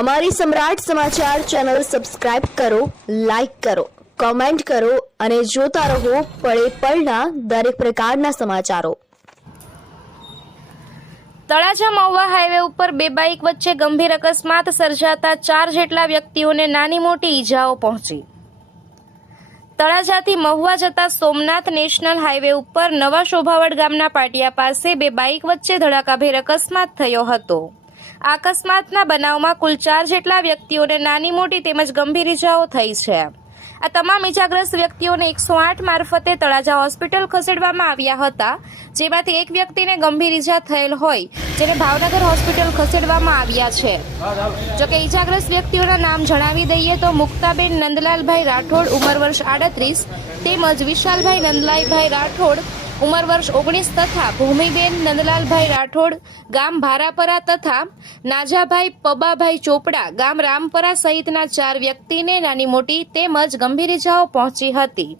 અમારી સમ્રાટ સમાચાર ચેનલ સબસ્ક્રાઇબ કરો, લાઇક કરો, કોમેન્ટ કરો અને જોતા રહો પળે પળના દરેક પ્રકારના સમાચારો। તળાજા મહુવા હાઈવે ઉપર બે બાઇક વચ્ચે ગંભીર અકસ્માત સર્જાતા 4 જેટલા વ્યક્તિઓને નાની મોટી ઈજાઓ પહોંચી। તળાજાથી મહુવા જતા સોમનાથ નેશનલ હાઈવે ઉપર નવા શોભાવડ ગામના પાટિયા પાસે બે બાઇક વચ્ચે ધડાકાભેર અકસ્માત થયો હતો। આ અકસ્માતના બનાવમાં કુલ 4 જેટલા વ્યક્તિઓને નાની મોટી તેમજ ગંભીર ઈજાઓ થઈ છે। આ તમામ ઈજાગ્રસ્ત વ્યક્તિઓને 108 મારફતે તળાજા હોસ્પિટલ ખસેડવામાં આવ્યા હતા, જેમાંથી એક વ્યક્તિને ગંભીર ઈજા થયેલ હોય જેને ભાવનગર હોસ્પિટલ ખસેડવામાં આવ્યા છે। જોકે ઈજાગ્રસ્ત વ્યક્તિઓના નામ જણાવી દઈએ તો મુક્તાબેન નંદલાલભાઈ રાઠોડ ઉંમર વર્ષ 38 તેમજ વિશાલભાઈ નંદલાલભાઈ રાઠોડ ઉંમર વર્ષ 19 તથા ભૂમિબેન નંદલાલભાઈ રાઠોડ ગામ ભારાપરા તથા નાજાભાઈ પબાભાઈ ચોપડા ગામ રામપરા સહિતના 4 વ્યક્તિને નાની મોટી તેમજ ગંભીર ઈજાઓ પહોંચી હતી।